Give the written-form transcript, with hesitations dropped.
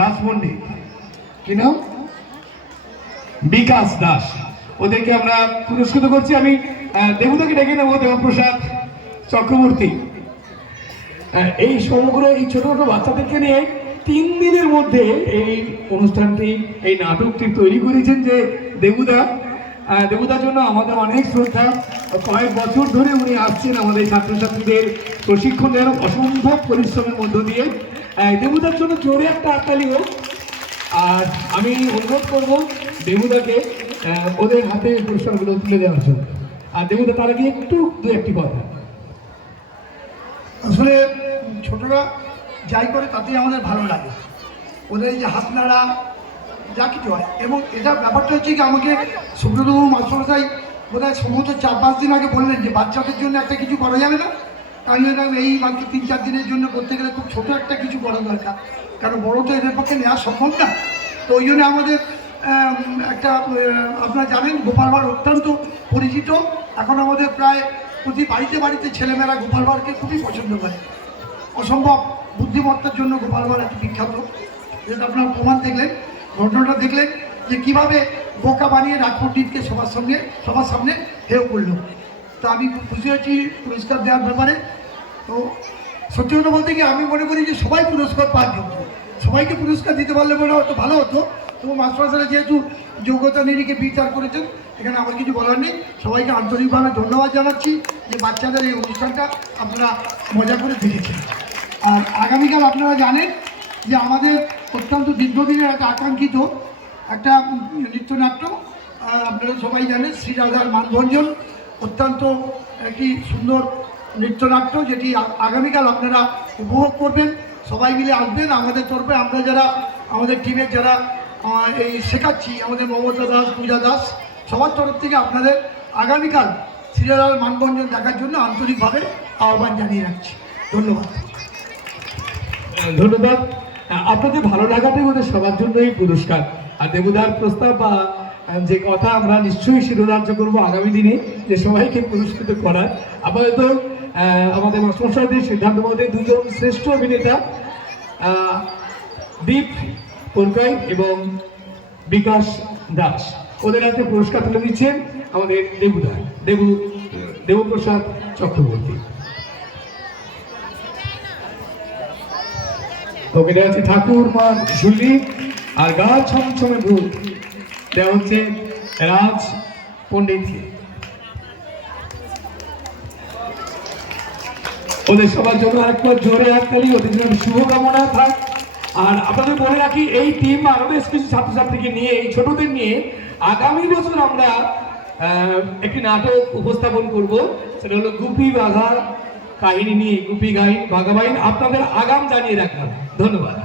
রাজ পণ্ডিত, কি নাম, বিকাশ দাস, ওদেরকে আমরা পুরস্কৃত করছি। আমি দেবুদাকে ডেকে নেবো, দেবপ্রসাদ চক্রবর্তী। এই সমগ্র এই ছোট ছোট বাচ্চাদেরকে নিয়ে 3 দিনের মধ্যে এই অনুষ্ঠানটি, এই নাটকটি তৈরি করেছেন যে দেবুদা। দেবুদার জন্য আমাদের অনেক শ্রদ্ধা। কয়েক বছর ধরে উনি আসছেন আমাদের ছাত্রছাত্রীদের প্রশিক্ষণ দেওয়ার অসম্ভব পরিশ্রমের মধ্য দিয়ে। দেবুদার জন্য জোরে একটা হাততালি হোক। আর আমি অনুরোধ করব দেবুদাকে ওদের হাতে পুরস্কারগুলো তুলে দেওয়ার জন্য। আর দেবুদা তার আগে একটু দু একটি কথা। আসলে ছোটরা যাই করে তাতেই আমাদের ভালো লাগে, ওদের এই যে হাত নাড়া যা কিছু হয়। এবং এটা ব্যাপারটা হচ্ছে কি, আমাকে সুব্রতবাবু মাস্টারমশাই বোধহয় সম্ভবত 4-5 দিন আগে বললেন যে বাচ্চাদের জন্য একটা কিছু করা যাবে না। আমি বললাম এই মাত্র 3-4 দিনের জন্য করতে গেলে খুব ছোটো একটা কিছু করা দরকার, কারণ বড় তো এদের পক্ষে নেওয়া সম্ভব না। তো ওই জন্য আমাদের একটা আপনারা জানেন গোপাল ভাঁড় অত্যন্ত পরিচিত। এখন আমাদের প্রায় প্রতি বাড়িতে বাড়িতে ছেলেমেয়েরা গোপাল ভাঁড়কে খুবই পছন্দ করে। অসম্ভব বুদ্ধিমত্তার জন্য গোপাল ভাঁড় এত বিখ্যাত। যেটা আপনারা প্রমাণ দেখলেন, ঘটনাটা দেখলেন যে কীভাবে বোকা বানিয়ে রাজ পণ্ডিতকে সবার সামনে হেও করল। তো আমি খুব খুশি হয়েছি পুরস্কার দেওয়ার ব্যাপারে। তো সত্যি কথা বলতে গিয়ে আমি মনে করি যে সবাই পুরস্কার পাওয়ার যোগ্য, সবাইকে পুরস্কার দিতে পারলে মনে হয়তো ভালো হতো। তো মাস্টারমশাইরা যেহেতু যোগ্যতা নিরিখে বিচার করেছেন, এখানে আমার কিছু বলার নেই। সবাইকে আন্তরিকভাবে ধন্যবাদ জানাচ্ছি যে বাচ্চাদের এই অনুষ্ঠানটা আপনারা মজা করে দেখেছেন। আর আগামীকাল আপনারা জানেন যে আমাদের অত্যন্ত দীর্ঘদিনের একটা আকাঙ্ক্ষিত একটা নৃত্যনাট্য, আপনারা সবাই জানেন শ্রীরাধার মানভঞ্জন, অত্যন্ত একটি সুন্দর নৃত্যনাট্য যেটি আগামীকাল আপনারা উপভোগ করবেন। সবাই মিলে আসবেন আমাদের তরফে। আমরা যারা আমাদের টিমের যারা এই শেখাচ্ছি, আমাদের মমতা দাস, পূজা দাস, সবার তরফ থেকে আপনাদের আগামীকাল শ্রীরাধার মানভঞ্জন দেখার জন্য আন্তরিকভাবে আহ্বান জানিয়ে রাখছি। ধন্যবাদ। ধন্যবাদ। আপনাদের ভালো লাগাটাই ওদের সবার জন্যই পুরস্কার। আর দেবুদার প্রস্তাব বা যে কথা আমরা নিশ্চয়ই শিরোধার্য করবো আগামী দিনে যে সবাইকে পুরস্কৃত করার। আপাতত আমাদের মাস্টারমশাইদের সিদ্ধান্ত মধ্যে 2 জন শ্রেষ্ঠ অভিনেতা দীপ পুরকাই এবং বিকাশ দাস, ওদের হাতে পুরস্কার তুলে দিচ্ছেন আমাদের দেবুদা, দেবপ্রসাদ চক্রবর্তী। ওকে দেওয়া হচ্ছে ঠাকুর মা ঝুলি, আর গা ছমছমে ভূত দেওয়া হচ্ছে রাজ পণ্ডিতকে। ওদের সবার জন্য আরেকবার জোরে হাততালি, ওদের জন্য শুভকামনা থাক। আর আপনাদের বলে রাখি, এই টিম আরো বেশ কিছু ছাত্রছাত্রীকে নিয়ে, এই ছোটদের নিয়ে আগামী বছর আমরা একটি নাটক উপস্থাপন করব। সেটা হলো গুপি বাঘা কাহিনী নিয়ে, গুপি বাঘা বাহিনী। আপনাদের আগাম জানিয়ে রাখলাম। ধন্যবাদ।